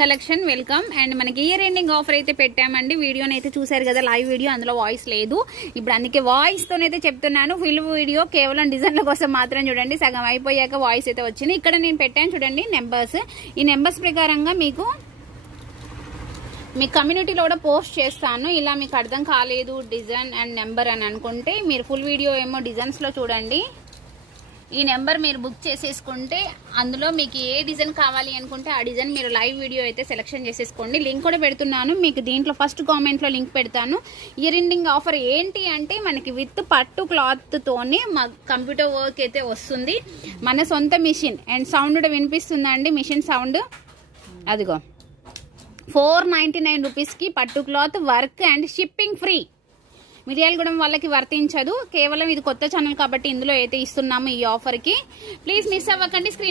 Collection welcome. And మనకి year ending offer అయితే పెట్టామండి. వీడియోని అయితే చూసారు కదా, లైవ్ వీడియో, అందులో వాయిస్ లేదు. ఇప్పుడు అందుకే వాయిస్తోనైతే చెప్తున్నాను. ఫుల్ వీడియో కేవలం డిజైన్ల కోసం మాత్రం చూడండి. సగం అయిపోయాక వాయిస్ అయితే వచ్చింది. ఇక్కడ నేను పెట్టాను చూడండి నెంబర్స్. ఈ నెంబర్స్ ప్రకారంగా మీకు మీ కమ్యూనిటీలో కూడా పోస్ట్ చేస్తాను. ఇలా మీకు అర్థం కాలేదు డిజైన్ అండ్ నెంబర్ అని అనుకుంటే మీరు ఫుల్ వీడియో ఏమో డిజైన్స్లో చూడండి. ఈ నెంబర్ మీరు బుక్ చేసేసుకుంటే అందులో మీకు ఏ డిజైన్ కావాలి అనుకుంటే ఆ డిజైన్ మీరు లైవ్ వీడియో అయితే సెలెక్షన్ చేసేసుకోండి. లింక్ కూడా పెడుతున్నాను మీకు, దీంట్లో ఫస్ట్ కామెంట్లో లింక్ పెడతాను. ఇయర్ ఎండింగ్ ఆఫర్ ఏంటి అంటే మనకి విత్ పట్టు క్లాత్తోనే మా కంప్యూటర్ వర్క్ అయితే వస్తుంది. మన సొంత మిషన్ అండ్ సౌండ్ కూడా వినిపిస్తుందండి, మిషన్ సౌండ్. అదిగో 499 రూపీస్కి పట్టు cloth, work and shipping free. Miryalagudem వాళ్ళకి వర్తించదు. కేవలం ఇది కొత్త ఛానల్ కాబట్టి ఇందులో అయితే ఇస్తున్నాము ఈ ఆఫర్కి. ప్లీజ్ మిస్ అవ్వకండి. స్క్రీన్